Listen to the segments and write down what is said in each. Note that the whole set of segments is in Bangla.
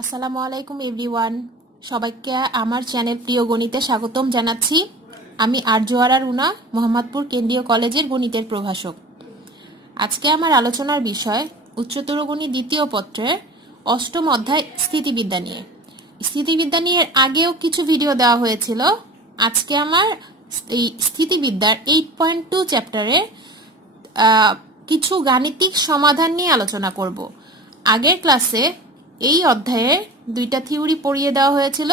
আসসালামু আলাইকুম এভরিওয়ান, সবাইকে আমার চ্যানেল প্রিয় গণিতে স্বাগতম জানাচ্ছি। আমি আরজোয়ারা রুনা, মোহাম্মদপুর কেন্দ্রীয় কলেজের গণিতের প্রভাষক। আজকে আমার আলোচনার বিষয় উচ্চতর গণিত দ্বিতীয় পত্রের অষ্টম অধ্যায় স্থিতিবিদ্যা নিয়ে। স্থিতিবিদ্যা নিয়ে আগেও কিছু ভিডিও দেওয়া হয়েছিল। আজকে আমার এই স্থিতিবিদ্যার 8.2 চ্যাপ্টারে কিছু গাণিতিক সমাধান নিয়ে আলোচনা করব। আগের ক্লাসে এই অধ্যায়ে দুইটা থিওরি পড়িয়ে দেওয়া হয়েছিল।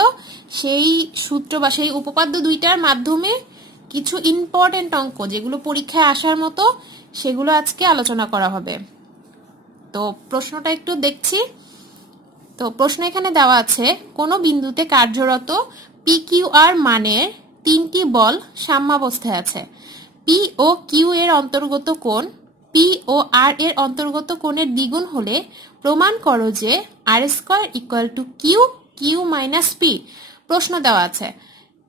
সেই সূত্র বা সেই উপপাদ্য দুইটার মাধ্যমে কিছু ইম্পর্টেন্ট অঙ্ক যেগুলো পরীক্ষায় আসার মতো সেগুলো আজকে আলোচনা করা হবে। তো প্রশ্নটা একটু দেখছি। তো প্রশ্ন এখানে দেওয়া আছে, কোনো বিন্দুতে কার্যরত পি কিউ আর মানের তিনটি বল সাম্যাবস্থায় আছে। পি ও কিউ এর অন্তর্গত কোণ পি ও আর এর অন্তর্গত কোণের দ্বিগুণ হলে প্রমাণ করো যে R square equal to Q Q minus P. প্রশ্ন দেওয়া আছে।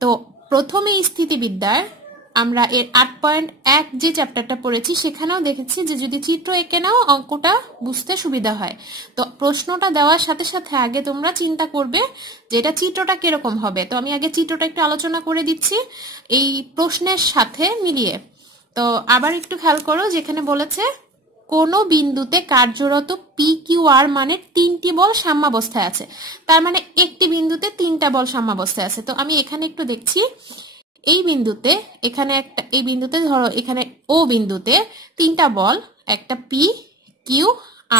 তো প্রথমে স্থিতিবিদ্যার আমরা এর 8.1 যে চ্যাপ্টারটা পড়েছি সেখানেও দেখেছি যে যদি চিত্র এঁকে নাও অঙ্কটা বুঝতে সুবিধা হয়। তো প্রশ্নটা দেওয়ার সাথে সাথে আগে তোমরা চিন্তা করবে যে এটা চিত্রটা কিরকম হবে। তো আমি আগে চিত্রটা একটু আলোচনা করে দিচ্ছি এই প্রশ্নের সাথে মিলিয়ে। তো আবার একটু খেয়াল করো, যেখানে বলেছে কোনো বিন্দুতে কার্যরত পি কিউ আর মানে তিনটি বল সাম্যাবস্থায় আছে, তার মানে একটি বিন্দুতে তিনটা বল সাম্যাবস্থায় আছে। তো আমি এখানে একটু দেখছি, এই বিন্দুতে এই বিন্দুতে ধরো এখানে ও বিন্দুতে তিনটা বল, একটা পি কিউ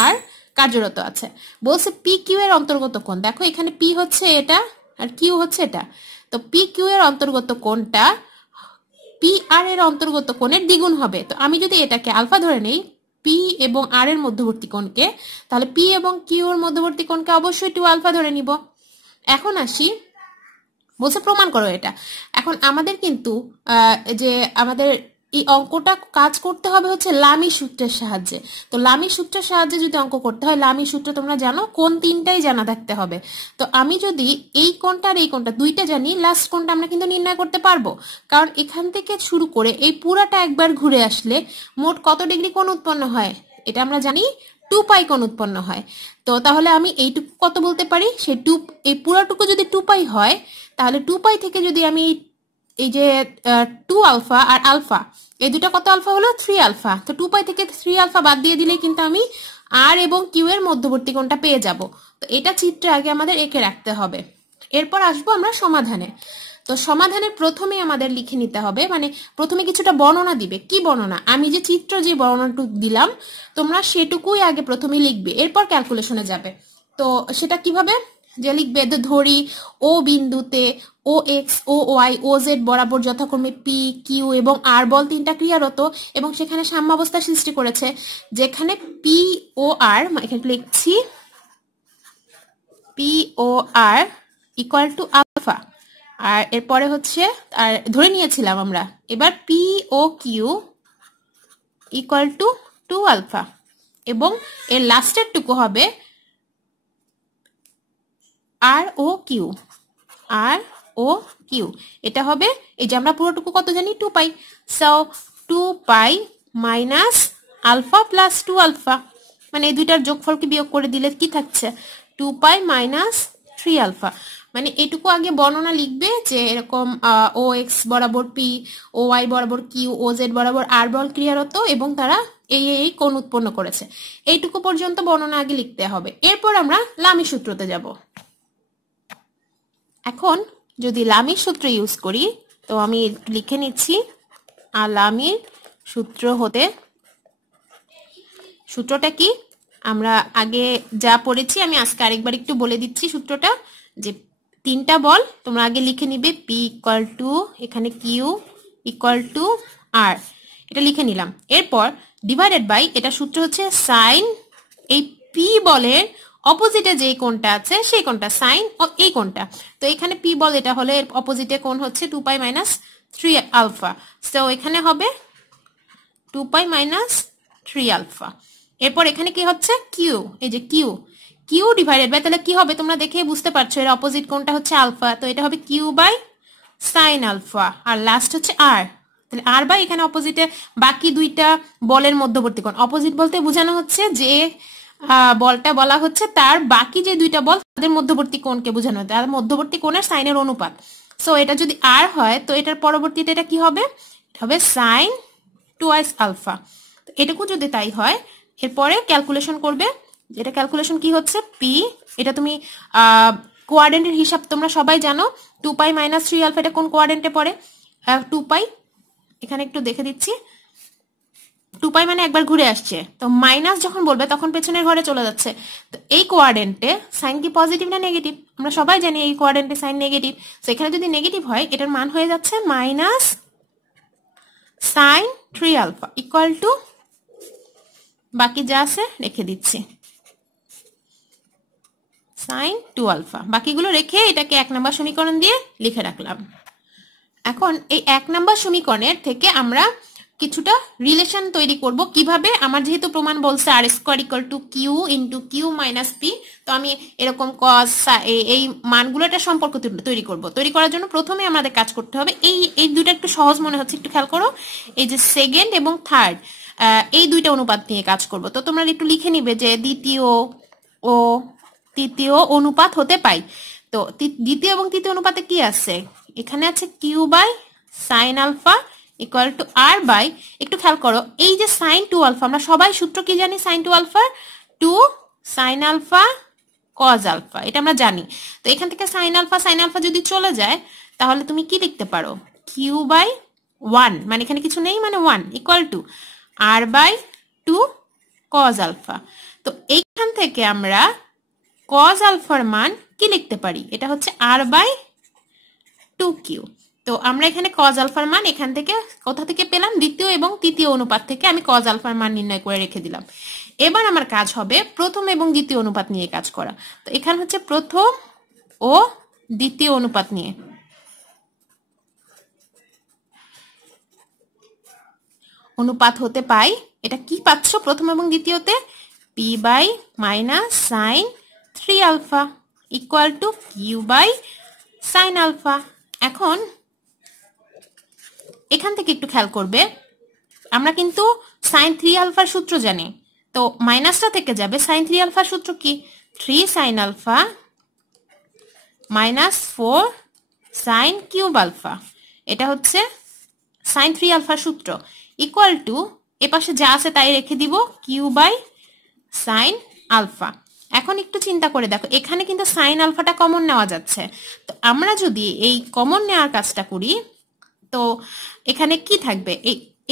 আর কার্যরত আছে। বলছে পি কিউ এর অন্তর্গত কোণ, দেখো এখানে পি হচ্ছে এটা আর কিউ হচ্ছে এটা। তো পি কিউ এর অন্তর্গত কোণটা পি আর এর অন্তর্গত কোণের দ্বিগুণ হবে। তো আমি যদি এটাকে আলফা ধরে নেই, পি এবং আর এর মধ্যবর্তী কোণকে, তাহলে পি এবং কিউ এর মধ্যবর্তী কোণকে অবশ্যই 2 আলফা ধরে নিব। এখন আসি, বলছে প্রমাণ করো এটা। এখন আমাদের কিন্তু যে আমাদের এই অঙ্কটা কাজ করতে হবে হচ্ছে লামি সূত্রের সাহায্যে। তো লামি সূত্রের সাহায্যে যদি অঙ্ক করতে হয়, লামি সূত্র তোমরা জানো, কোণ তিনটাই জানা থাকতে হবে। তো আমি যদি এই কোণটা আর এই কোণটা দুইটা জানি, লাস্ট কোণটা আমরা কিন্তু নির্ণয় করতে পারবো। কারণ এখান থেকে শুরু করে এই পুরাটা একবার ঘুরে আসলে মোট কত ডিগ্রি কোণ উৎপন্ন হয় এটা আমরা জানি, 2 পাই কোণ উৎপন্ন হয়। তো তাহলে আমি এইটুকু কত বলতে পারি, সেই এই পুরাটুকু যদি 2 পাই হয়, তাহলে 2 পাই থেকে যদি আমি এই যে 2 আলফা আর আলফা এই দুটো কত আলফা হলো 3 আলফা। তো 2 পাই থেকে 3 আলফা বাদ দিয়ে দিলে কিন্তু আমি আর এবং কিউ এর মধ্যবর্তী কোণটা পেয়ে যাব। তো এটা চিত্রে আগে আমাদের এঁকে রাখতে হবে। এরপর আসবো আমরা সমাধানে। তো সমাধানের প্রথমে আমাদের লিখে নিতে হবে, মানে প্রথমে কিছুটা বর্ণনা দিবে। কি বর্ণনা? আমি যে চিত্র যে বর্ণনাটুকু দিলাম তোমরা সেটুকুই আগে প্রথমে লিখবে, এরপর ক্যালকুলেশনে যাবে। তো সেটা কিভাবে যে লিখবে, ধরি ও বিন্দুতে ও এক্স ও ওয়াই ও জেড বরাবর যথাক্রমে পি কিউ এবং আর বল তিনটা ক্রিয়ারত এবং সেখানে সাম্যাবস্থা সৃষ্টি করেছে, যেখানে পি ও আর, এখানে লিখছি P O R equal to alpha, আর এরপরে হচ্ছে আর ধরে নিয়েছিলাম আমরা, এবার P O Q equal to 2 alpha এবং এর লাস্টের টুকু হবে আর ও কিউ, আর ও কিউ। এটা হবে, এই যে আমরা পুরোটুকু কত জানি 2 পাই। সো 2 পাই মাইনাস আলফা প্লাস 2 আলফা, মানে এই দুইটার যোগফলকে বিয়োগ করে দিলে কি থাকছে 2 পাই মাইনাস 3 আলফা। মানে এটুকু আগে বর্ণনা লিখবে যে এরকম ও এক্স বরাবর পি, ও ওয়াই বরাবর কিউ, ও জেড বরাবর আর বল ক্রিয়ারত এবং তারা এই কোণ উৎপন্ন করেছে। এইটুকু পর্যন্ত বর্ণনা আগে লিখতে হবে। এরপর আমরা লামি সূত্রতে যাব। এখন যদি লামির সূত্র ইউজ করি, তো আমি লিখে নিচ্ছি, আর লামির সূত্র হতে, সূত্রটা কি আমরা আগে যা পড়েছি আমি আজকে আরেকবার একটু বলে দিচ্ছি সূত্রটা। যে তিনটা বল তোমরা আগে লিখে নিবে, পি ইকুয়াল টু এখানে কিউ ইকুয়াল টু আর, এটা লিখে নিলাম। এরপর ডিভাইডেড বাই, এটা সূত্র হচ্ছে সাইন এই পি বলের অপোজিটে যে কোণটা আছে সেই কোণটা সাইন এই কোণটা। তো এখানে পি বল এটা হলে এর অপোজিটে কোণ হচ্ছে 2 পাই মাইনাস 3 আলফা। সো এখানে হবে 2 পাই মাইনাস 3 আলফা। এরপর এখানে কি হচ্ছে কিউ, এই যে কিউ কিউ ডিভাইডেড বাই, তাহলে কি হবে তোমরা দেখে বুঝতে পারছো এর অপোজিট কোণটা হচ্ছে আলফা, তো এটা হবে কিউ বাই সাইন আলফা, আর লাস্ট হচ্ছে আর। তাহলে আর বাই এখানে অপোজিটে বাকি দুইটা বলের মধ্যবর্তী কোণ, অপোজিট বলতে বোঝানো হচ্ছে যে বলটা বলা হচ্ছে তার বাকি যে দুইটা বল তাদের মধ্যবর্তী কোণকে বোঝানো হয়, তার মধ্যবর্তী কোণের সাইনের অনুপাত। সো এটা যদি আর হয় তো এটার পরবর্তীতে এটা কি হবে, এটা হবে সাইন টুয়াইস আলফা। এটুকু যদি তাই হয় এরপরে ক্যালকুলেশন করবে, এটা ক্যালকুলেশন কি হচ্ছে পি, এটা তুমি কোয়াড্রেন্টের হিসাব তোমরা সবাই জানো, 2 পাই মাইনাস 3 আলফা এটা কোন কোয়াড্রেন্টে পড়ে, 2 পাই, এখানে একটু দেখে দিচ্ছি, 2 পাই মানে একবার ঘুরে আসছে, তো মাইনাস যখন বলবে তখন পেছনের ঘরে চলে যাচ্ছে। তো এই কোয়াড্রেন্টে সাইন কি পজিটিভ না নেগেটিভ, আমরা সবাই জানি এই কোয়াড্রেন্টে সাইন নেগেটিভ, তো এখানে যদি নেগেটিভ হয় এটার মান হয়ে যাচ্ছে minus sine 3 alpha equal to, বাকি যা আছে রেখে দিচ্ছি, সাইন 2 আলফা, বাকিগুলো রেখে এটাকে 1 নম্বর সমীকরণ দিয়ে লিখে রাখলাম। এখন এই 1 নম্বর সমীকরণের থেকে আমরা কিছুটা রিলেশন তৈরি করব কিভাবে, আমার যেহেতু প্রমাণ বলছে R square equal to Q into Q minus P, তো আমি এরকম কস এই মানগুলো একটা সম্পর্ক তৈরি করব। তৈরি করার জন্য প্রথমে আমাদের কাজ করতে হবে, এই দুইটা একটু সহজ মনে হচ্ছে, একটু খেয়াল করো, এই যে সেকেন্ড এবং থার্ড এই দুইটা অনুপাত নিয়ে কাজ করব। তো তোমরা একটু লিখে নিবে যে দ্বিতীয় ও তৃতীয় অনুপাত হতে পাই। তো দ্বিতীয় এবং তৃতীয় অনুপাতে কি আছে, এখানে আছে q by sine alpha equal to r by, একটু খেয়াল করো এই যে সাইন 2 আলফা, আমরা সবাই সূত্র কি জানি, sine 2 alpha 2 sine alpha cos alpha, এটা আমরা জানি। তো এখান থেকে সাইন আলফা যদি চলে যায় তাহলে তুমি কি লিখতে পারো, কিউ বাই 1 মানে এখানে কিছু নেই মানে 1 equal to r by 2 cos alpha. তো এইখান থেকে আমরা কজ আলফার মান কি লিখতে পারি, এটা হচ্ছে আর বাই 2 কিউ। তো আমরা এখানে কজ আলফার মান এখান থেকে কোথা থেকে পেলাম, দ্বিতীয় এবং তৃতীয় অনুপাত থেকে আমি কজ আলফার মান নির্ণয় করে রেখে দিলাম। এবার আমার কাজ হবে প্রথম এবং দ্বিতীয় অনুপাত নিয়ে কাজ করা। তো এখানে হচ্ছে প্রথম ও দ্বিতীয় অনুপাত নিয়ে, অনুপাত হতে পাই, এটা কি পাচ্ছ প্রথম এবং দ্বিতীয়তে, p by minus sine 3 alpha equal to q by sine alpha. এখন এখান থেকে একটু খেয়াল করবে, আমরা কিন্তু সাইন 3 আলফার সূত্র জানি, তো মাইনাসটা থেকে যাবে, সাইন 3 আলফার সূত্র কি, 3 sine alpha minus 4 sine cube alpha, এটা হচ্ছে সাইন 3 আলফার সূত্র ইকুয়াল টু, এপাশে যা আছে তাই রেখে দিব, কিউ বাই সাইন আলফা। এখন একটু চিন্তা করে দেখো এখানে কিন্তু সাইন আলফাটা কমন নেওয়া যাচ্ছে, তো আমরা যদি এই কমন নেওয়ার কাজটা করি তো এখানে কি থাকবে,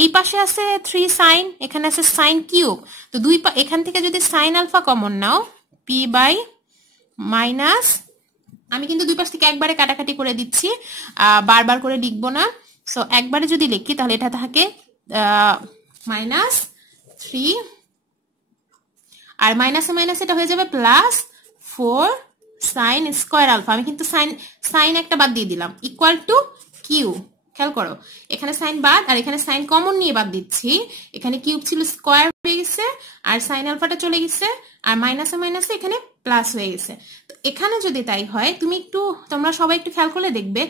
এই পাশে আছে 3 সাইন, এখানে আছে সাইন কিউব, তো এখান থেকে যদি সাইন আলফা কমন নাও, পি বাই মাইনাস, আমি কিন্তু দুই পাশ থেকে একবারে কাটাকাটি করে দিচ্ছি, বারবার করে লিখবো না, সো একবারে যদি লিখি তাহলে এটা থাকে মাইনাস 3 আর মাইনাসে মাইনাস এটা হয়ে যাবে প্লাস 4 সাইন স্কোয়ার আলফা, আমি কিন্তু সাইন একটা বাদ দিয়ে দিলাম ইকুয়াল টু কিউ। খেয়াল করো এখানে সাইন বাদ আর এখানে সাইন কমন নিয়ে বাদ দিচ্ছি, এখানে কিউব ছিল স্কোয়ার হয়ে গেছে আর সাইন আলফাটা চলে গেছে আর মাইনাসে মাইনাসে এখানে প্লাস হয়ে গেছে। তো এখানে যদি তাই হয় তোমরা সবাই একটু খেয়াল করলে দেখবে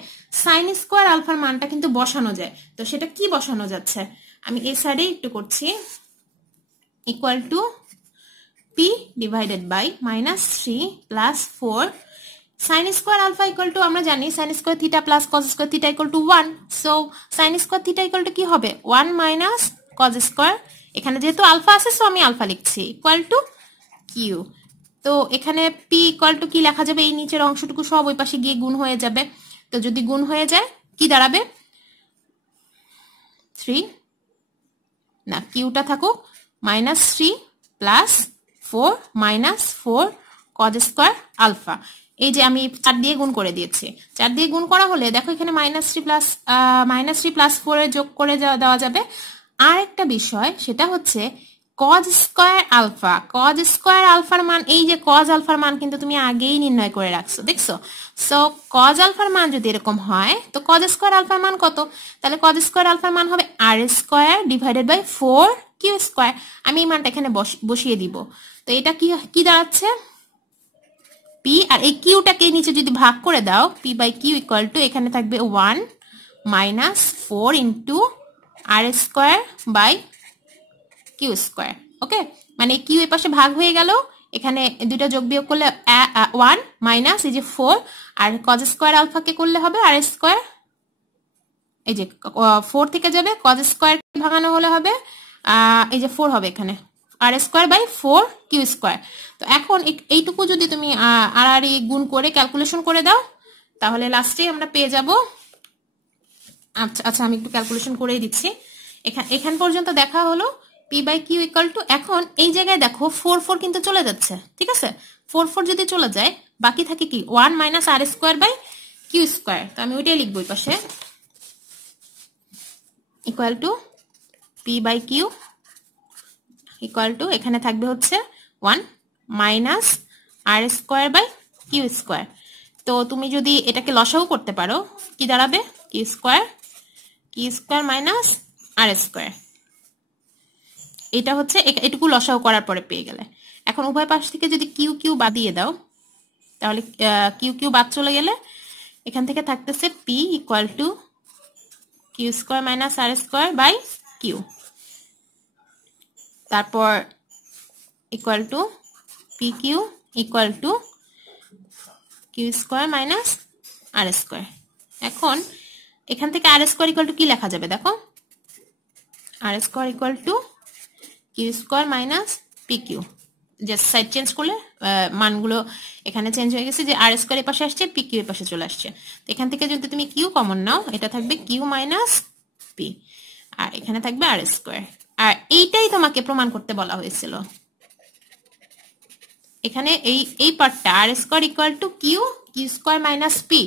সাইন স্কোয়ার আলফার মানটা কিন্তু বসানো যায়, তো সেটা কি বসানো যাচ্ছে, আমি এই সাইডে একটু করছি, equal to p divided by minus 3 plus 4 sine square alpha equal to, আমরা জানি sine square theta plus cos square theta equal to 1, so sine square theta equal to কি হবে 1 মাইনাস কজ স্কোয়ার, এখানে যেহেতু আলফা আছে সো আমি আলফা লিখছি ইকুয়াল টু কিউ। তো এখানে পি ইকুয়াল টু কি লেখা যাবে, এই নিচের অংশটুকু সব ওই পাশে গিয়ে গুণ হয়ে যাবে, তো যদি গুণ হয়ে যায় কি দাঁড়াবে 3 না কিউটা থাকুক minus 3 plus 4 minus 4 cos square alpha, এই যে আমি 4 দিয়ে গুণ করে দিয়েছি, 4 দিয়ে গুণ করা হলে দেখো এখানে মাইনাস 3 প্লাস 4 এর যোগ করে দেওয়া যাবে। আর একটা বিষয় সেটা হচ্ছে কজ স্কোয়ার আলফার মান, এই যে কজ আলফার মান কিন্তু তুমি আগেই নির্ণয় করে রাখছো দেখছো, সো কজ আলফার মান যদি এরকম হয় তো কজ স্কোয়ার আলফার মান কত, তাহলে কজ স্কোয়ার আলফার মান হবে R square divided by 4 Q square, আমি এই মানটা এখানে বসিয়ে দিব, তো এটা কি দাঁড়াচ্ছে পি, আর এই কিউটাকে নিচে যদি ভাগ করে দাও P by Q equal to, এখানে থাকবে 1 minus 4 into R square by Q square, okay, মানে কিউ এর পাশে ভাগ হয়ে গেল, এখানে দুইটা যোগ বিয়োগ করলে 1 মাইনাস এই যে 4, আর কজ স্কয়ার আলফাকে করলে হবে আর স্কয়ার, এই যে 4 থেকে যাবে, কজ স্কয়ার ভাঙানো হলে হবে এই যে 4 হবে এখানে, আর স্কয়ার বাই 4 কিউ স্কয়ার। তো এখন এইটুকু যদি তুমি আর আর গুণ করে ক্যালকুলেশন করে দাও, তাহলে লাস্টে আমরা পেয়ে যাব। আচ্ছা আমি একটু ক্যালকুলেশন করেই দিচ্ছি। এখান পর্যন্ত দেখা হলো p by Q equal to, এখন এই জায়গায় দেখো 4 কিন্তু চলে যাচ্ছে, ঠিক আছে? 4 যদি চলে যায়, বাকি থাকে কি 1 minus R square by q square. তো আমি ওইটাই লিখবো এই পাশে, equal to p by Q equal to, এখানে থাকবে হচ্ছে 1 minus R square by q square. তো তুমি যদি এটাকে লসাগু করতে পারো, কি দাঁড়াবে? কিউ স্কয়ার মাইনাস আর স্কয়ার। এটা হচ্ছে এটুকু লসাগু করার পরে পেয়ে গেলে। এখন উভয় পাশ থেকে যদি কিউ বাদ দিয়ে দাও, তাহলে কিউ বাদ চলে গেলে এখান থেকে থাকতেছে P equal to Q square minus R square by Q, তারপর equal to P Q equal to Q square minus R square. এখন এখান থেকে আর স্কয়ার ইকুয়াল টু কি লেখা যাবে দেখো, R square equal to Q square minus P Q. Just side change করলে মানগুলো এখানে চেঞ্জ হয়ে গেছে, যে আর স্কয়ার এর পাশে আসছে, পি কিউ এর পাশে চলে আসছে। তো এখান থেকে যদি তুমি কিউ কমন নাও, এটা থাকবে কিউ মাইনাস পি, আর এখানে থাকবে আর স্কয়ার। আর এইটাই তোমাকে প্রমাণ করতে বলা হয়েছিল। এখানে এই পার্টটা R square equal to Q square minus P,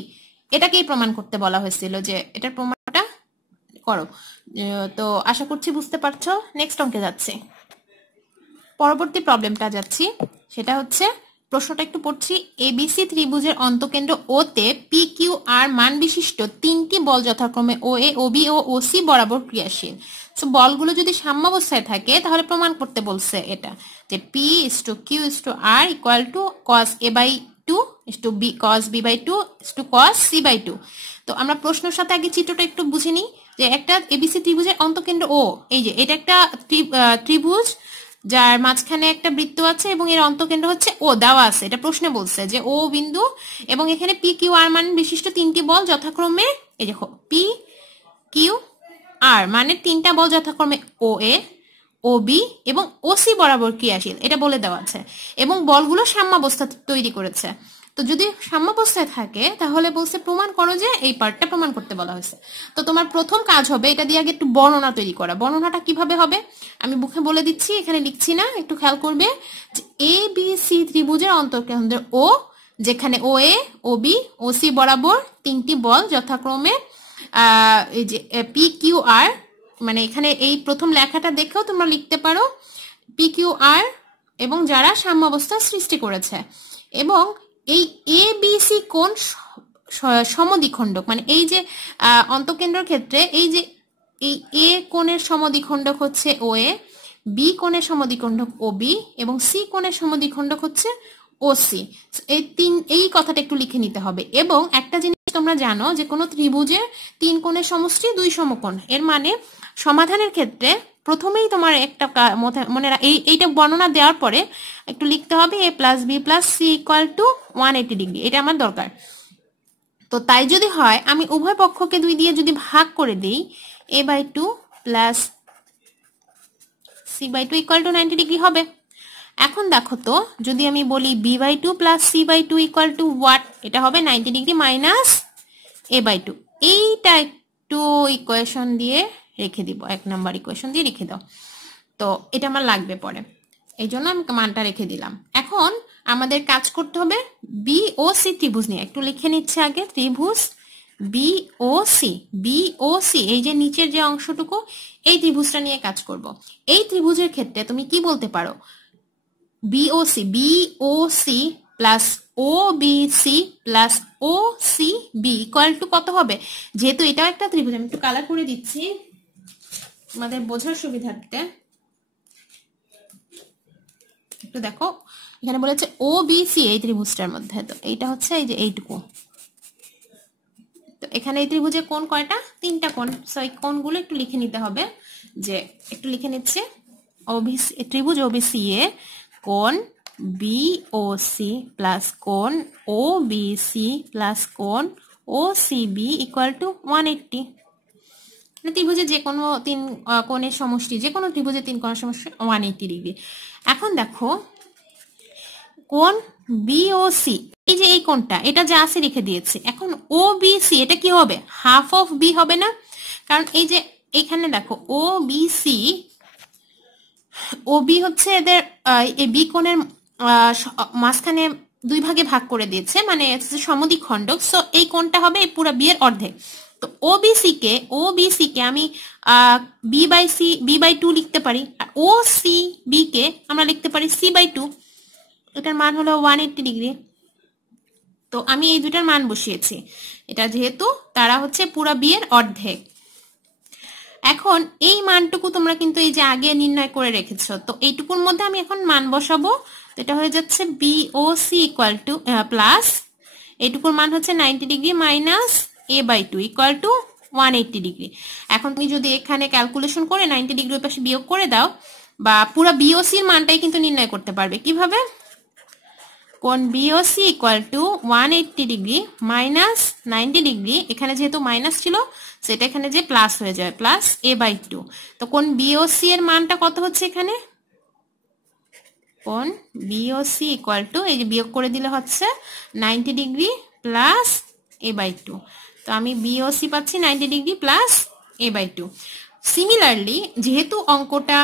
এটাকেই প্রমাণ করতে বলা হয়েছিল, যে এটার প্রমাণটা করো। তো আশা করছি বুঝতে পারছো। নেক্সট অঙ্কে যাচ্ছি, পরবর্তী প্রবলেমটা যাচ্ছি, সেটা হচ্ছে প্রশ্নটা একটু পড়ছি। এবিসি ত্রিভুজের অন্তকেন্দ্র ও তে পি কিউ আর মান বিশিষ্ট তিনটি বল যথাক্রমে ও এ, ও বি ও ও সি বরাবর ক্রিয়াশীল। সো বলগুলো যদি সাম্যাবস্থায় থাকে, তাহলে প্রমাণ করতে বলছে এটা, যে p is to q is to r equal to cos A by 2 is to B cos B by 2 is to cos C by 2। তো আমরা প্রশ্নের সাথে আগে চিত্রটা একটু বুঝে নিই, যে একটা এবিসি ত্রিভুজের অন্তকেন্দ্র ও, এই যে এটা একটা ত্রিভুজ যার মাঝখানে একটা বৃত্ত আছে এবং এর অন্তকেন্দ্র হচ্ছে ও দেওয়া আছে, এটা প্রশ্নে বলছে যে ও বিন্দু, এবং এখানে পি কিউ আর মান বিশিষ্ট তিনটি বল যথাক্রমে, এই দেখো পি কিউ আর মানে তিনটা বল যথাক্রমে ও এ, ও বি এবং ও সি বরাবর ক্রিয়াশীল, এটা বলে দেওয়া আছে, এবং বলগুলো সাম্যাবস্থা তৈরি করেছে। তো যদি সাম্যাবস্থায় থাকে, তাহলে বলছে প্রমাণ করো যে এই পার্টটা প্রমাণ করতে বলা হয়েছে। তো তোমার প্রথম কাজ হবে এটা দিয়ে আগে একটু বর্ণনা তৈরি করা। বর্ণনাটা কিভাবে হবে আমি মুখে বলে দিচ্ছি, এখানে লিখছি না, একটু খেয়াল করবে। যে এ বি সি ত্রিভুজের অন্তর্কেন্দ্র ও, যেখানে ও এ, ও বি, ও সি বরাবর তিনটি বল যথাক্রমে এই যে পি কিউ আর, মানে এখানে এই প্রথম লেখাটা দেখেও তোমরা লিখতে পারো পি কিউ আর, এবং যারা সাম্যাবস্থা সৃষ্টি করেছে, এবং এই এ বি সি কোণ সমদ্বিখণ্ডক, মানে এই যে অন্তকেন্দ্রের ক্ষেত্রে এই যে এই এ কোণের সমদ্বিখণ্ডক হচ্ছে ও এ, বি কোণের সমদ্বিখণ্ডক ও বি, এবং সি কোণের সমদ্বিখণ্ডক হচ্ছে ও সি। এই কথাটা একটু লিখে নিতে হবে। এবং একটা জিনিস তোমরা জানো, যে কোনো ত্রিভুজের তিন কোণের সমষ্টি দুই সমকোণ, এর মানে সমাধানের ক্ষেত্রে প্রথমেই তোমার একটা মনে এইটা বর্ণনা দেওয়ার পরে একটু লিখতে হবে A plus B plus C equal to 180 degree, এটা আমার দরকার। তো তাই যদি হয়, আমি উভয় পক্ষকে 2 দিয়ে যদি ভাগ করে দিই, A by 2 plus C by 2 equal to 90 degree হবে। এখন দেখো তো, যদি আমি বলি B by 2 plus C by 2 equal to what, এটা হবে 90 ডিগ্রি মাইনাস এ বাই 2। এইটা একটু ইকুয়েশন দিয়ে রেখে দিব, 1 নাম্বার ইকুয়েশন দিয়ে রেখে দাও। তো এটা আমার লাগবে পরে, এই জন্য আমি মানটা রেখে দিলাম। এখন আমাদের কাজ করতে হবে বি ও সি ত্রিভুজ নিয়ে। একটু লিখে নিচ্ছে আগে, ত্রিভুজ বি ও সি, এই যে নিচের যে অংশটুকু, এই ত্রিভুজটা নিয়ে কাজ করব। এই ত্রিভুজের ক্ষেত্রে তুমি কি বলতে পারো, B O C plus O B C plus O C B equal to কত হবে? যেহেতু এটাও একটা ত্রিভুজ, আমি একটু কালার করে দিচ্ছি আমাদের বোঝার সুবিধার্থে। একটু দেখো, এখানে বলেছে ও বি সি এই ত্রিভুজটার মধ্যে, তো এইটা হচ্ছে এই যে এইটুকু। তো এখানে এই ত্রিভুজে কোণ কয়টা? 3টা কোণ। সো এই কোণগুলো একটু লিখে নিতে হবে, যে একটু লিখে নিচ্ছে ত্রিভুজ ওবিসিএ কোণ বিওসি প্লাস কোণ ওবিসি প্লাস কোণ ওসিবি ইকুয়াল টু 180। ত্রিভুজে যে কোনো তিন কোণের সমষ্টি, যে কোনো ত্রিভুজে তিন কোণের সমষ্টি 180 ডিগ্রি। এখন দেখো কোণ বিওসি, এই যে এই কোণটা, এটা যা আছে রেখে দিয়েছে। এখন ওবিসি এটা কি হবে? হাফ অফ বি হবে না? কারণ এই যে এখানে দেখো ওবিসি, ওবি হচ্ছে এদের এই বি কোণের মাঝখানে দুই ভাগে ভাগ করে দিয়েছে, মানে সমদ্বিখণ্ডক। সো এই কোণটা হবে পুরো বি এর অর্ধেক। তো ওবিসি কে আমি বি/2 লিখতে পারি, আর ওসিবি কে আমরা লিখতে পারি c/2। এটার মান হলো 180 ডিগ্রি। তো আমি এই দুটার মান বসিয়েছি, এটা যেহেতু তারা হচ্ছে পুরো বি এর অর্ধেক। এখন এই মানটুকু তোমরা কিন্তু এই যে আগে নির্ণয় করে রেখেছো, তো এইটুকুর মধ্যে আমি এখন মান বসাবো। এটা হয়ে যাচ্ছে বিওসি ইকুয়াল টু প্লাস এইটুকুর মান হচ্ছে 90 degree minus a/2 equal to 180 degree. এখন তুমি যদি এখানে ক্যালকুলেশন করে 90 ডিগ্রি ওই পাশে বিয়োগ করে দাও, বা পুরো বিওসির মানটাই কিন্তু নির্ণয় করতে পারবে। কিভাবে? কোণ BOC equal to 180 degree minus 90 degree, এখানে যেহেতু মাইনাস ছিল সেটা এখানে যে প্লাস হয়ে যাবে, প্লাস a/2। তো কোণ বিওসি এর মানটা কত হচ্ছে এখানে? কোণ বিওসি ইকুয়াল টু, এই যে বিয়োগ করে দিলে হচ্ছে 90 ডিগ্রি প্লাস a/2। তো আমি বিওসি পাচ্ছি 90 ডিগ্রি প্লাস a/2। সিমিলারলি যেহেতু অঙ্কটা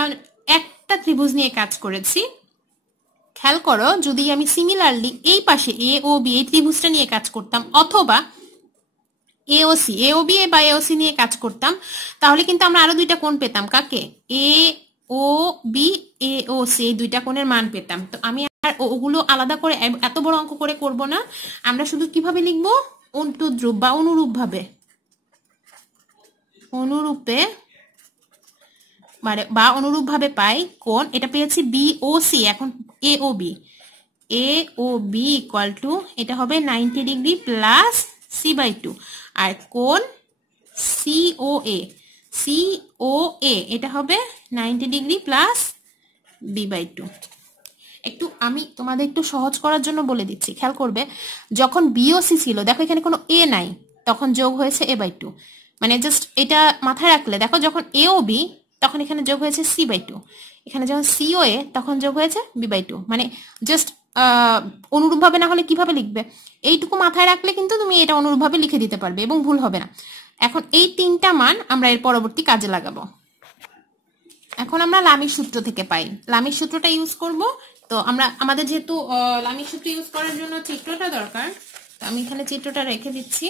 একটা ত্রিভুজ নিয়ে কাজ করেছি, খেয়াল করো যদি আমি সিমিলারলি এই পাশে এ ও বি এই ত্রিভুজটা নিয়ে কাজ করতাম, অথবা এওসি এওবি বা এওসি নিয়ে কাজ করতাম, তাহলে কিন্তু আমরা আরো দুইটা কোণ পেতাম। কাকে? এ ও বি এওসি, এই দুইটা কোণের মান পেতাম। তো আমি আর ওগুলো আলাদা করে এত বড় অঙ্ক করে করব না, আমরা শুধু কিভাবে লিখবো? অনুদ্রুপ বা অনুরূপ ভাবে পাই কোণ, এটা পেয়েছি বিওসি। এখন এওবি ইকুয়াল টু এটা হবে 90 ডিগ্রি প্লাস c/2, আর কোণ সিওএ এটা হবে 90 ডিগ্রি প্লাস b/2। একটু আমি তোমাদের একটু সহজ করার জন্য বলে দিচ্ছি, খেয়াল করবে যখন বিওসি ছিল, দেখো এখানে কোনো এ নাই, তখন যোগ হয়েছে a/2। মানে জাস্ট এটা মাথায় রাখলে, দেখো যখন এওবি তখন এখানে যোগ হয়েছে c/2, এখানে যখন সিওএ তখন যোগ হয়েছে b/2। মানে জাস্ট অনুরূপভাবে না হলে কিভাবে লিখবে, এইটুকু মাথায় রাখলে কিন্তু তুমি এটা অনুরূপভাবে লিখে দিতে পারবে এবং ভুল হবে না। এখন এই তিনটা মান আমরা এর পরবর্তী কাজে লাগাবো। এখন আমরা লামির সূত্র থেকে পাই, লামির সূত্রটা ইউজ করব। তো আমাদের যেহেতু লামির সূত্র ইউজ করার জন্য চিত্রটা দরকার, তো আমি এখানে চিত্রটা রেখে দিচ্ছি।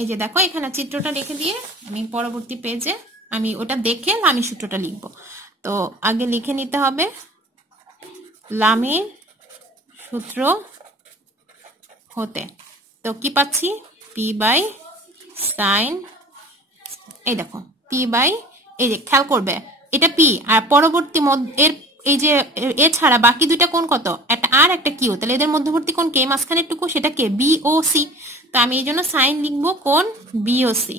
এই যে দেখো এখানে চিত্রটা রেখে দিয়ে আমি পরবর্তী পেজে আমি ওটা দেখে লামির সূত্রটা লিখব। তো আগে লিখে নিতে হবে লামির সূত্র হতে, তো কি পাচ্ছি? p/sin, এই দেখো এই যে খেয়াল করবে এটা p, আর পরবর্তী এর এই যে এছাড়া বাকি দুইটা কোণ কত? একটা আর একটা কিউ, তাহলে এদের মধ্যবর্তী কোণ কে? মাঝখানের টুকু সেটা কে? বিওসি। তো আমি এই জন্য সাইন লিখবো কোণ বিওসি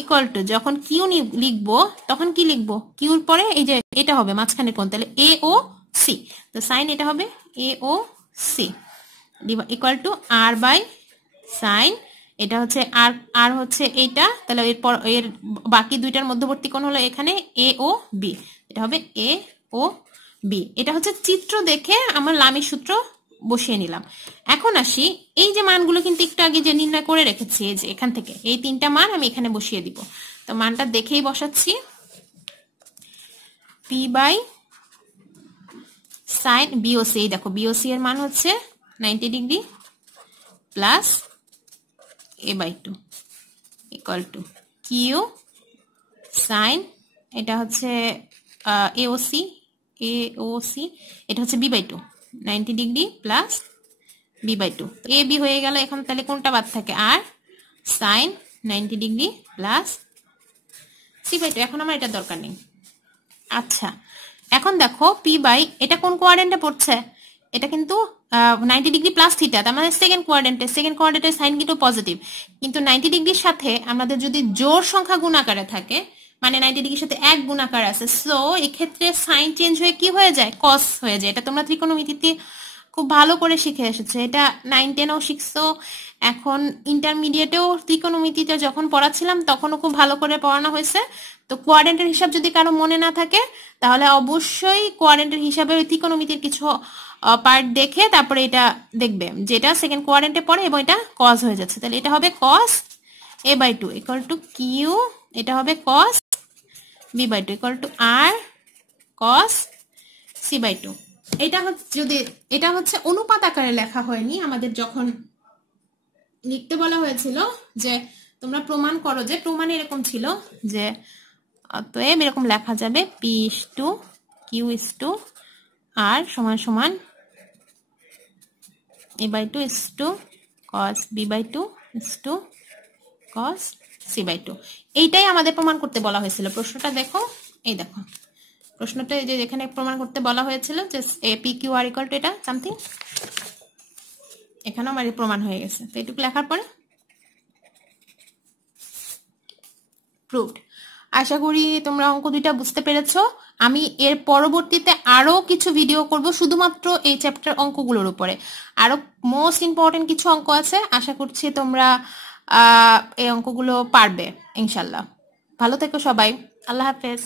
ইকুয়াল টু, যখন কিউ লিখবো তখন কি লিখবো? কিউর পরে এই যে এটা হবে মাঝখানের কোণ, তাহলে এওসি। তো সাইন এটা হবে এওসি ইকুয়াল টু r/sin, এটা হচ্ছে আর হচ্ছে এইটা, তাহলে এরপর এর বাকি দুইটার মধ্যবর্তী কোণ হলো এখানে এওবি, এটা হবে এওবি। এটা হচ্ছে চিত্র দেখে আমার লামির সূত্র বসিয়ে নিলাম। এখন আসি, এই যে মানগুলো কিন্তু একটু আগে যে নির্ণয় করে রেখেছি, এই যে এখান থেকে এই তিনটা মান আমি এখানে বসিয়ে দিব। তো মানটা দেখেই বসাচ্ছি, p/sin বিওসি, দেখো বিওসি এর মান হচ্ছে 90 degree plus a/2 equal to q sine, এটা হচ্ছে এওসি এটা হচ্ছে b/2, 90 degree plus b/2। A B হয়ে গেল। এখন তাহলে কোনটা বাদ থাকে? আর সাইন 90 ডিগ্রি প্লাস c/2। এখন আমার এটা দরকার নেই। আচ্ছা, এখন দেখো এটা কোন কোয়াড্রেন্টে পড়ছে? এটা কিন্তু 90 ডিগ্রি প্লাস থিটা, তার মানে সেকেন্ড কোয়াড্রেন্টের সাইন কিন্তু পজিটিভ। কিন্তু 90 ডিগ্রির সাথে আমাদের যদি জোড় সংখ্যা গুণ আকারে থাকে, মানে 90 ডিগ্রির সাথে 1 গুণাকার আছে, সো এক্ষেত্রে সাইন চেঞ্জ হয়ে কি হয়ে যায়, কস হয়ে যায়। এটা তোমরা ত্রিকোণমিতিতে খুব ভালো করে শিখে এসেছো, এটা 9-10-ও শিখছো, এখন ইন্টারমিডিয়েটেও ত্রিকোণমিতিটা যখন পড়াচ্ছিলাম তখনও খুব ভালো করে পড়ানো হয়েছে। তো কোয়াড্রেন্টের হিসাব যদি কারো মনে না থাকে তাহলে অবশ্যই কোয়াড্রেন্টের হিসাবে ওই ত্রিকোণমিতির কিছু পার্ট দেখে তারপরে এটা দেখবে, যেটা সেকেন্ড কোয়াড্রেন্টে পড়ে এবং এটা কস হয়ে যাচ্ছে। তাহলে এটা হবে কস a/2 ইকুয়াল টু কিউ, এটা হবে কস b/2 equal to R cos c/2। এটা হচ্ছে যদি এটা হচ্ছে অনুপাত আকারে লেখা হয়নি, আমাদের যখন লিখতে বলা হয়েছিল যে তোমরা প্রমাণ করো, যে প্রমাণে এরকম ছিল যে অতএব এরকম লেখা যাবে p/2 q/2 r সমান সমান a/2 cos b/2 cos c/2। এইটাই আমাদের প্রমাণ করতে বলা হয়েছিল। প্রশ্নটা দেখো, এই দেখো প্রশ্নটা যে এখানে প্রমাণ করতে বলা হয়েছিল যে p/q/r ইকুয়াল টু এটা সামথিং, এখানেও আমার প্রমাণ হয়ে গেছে। তো এটুকু লেখার পরে প্রুভড। আশা করি তোমরা অঙ্ক দুইটা বুঝতে পেরেছো। আমি এর পরবর্তীতে আরো কিছু ভিডিও করব শুধুমাত্র এই চ্যাপ্টার অঙ্কগুলোর উপরে, আরো মোস্ট ইম্পর্টেন্ট কিছু অঙ্ক আছে, আশা করছি তোমরা এই অঙ্কগুলো পারবে ইনশাল্লাহ। ভালো থেকো সবাই, আল্লাহ হাফেজ।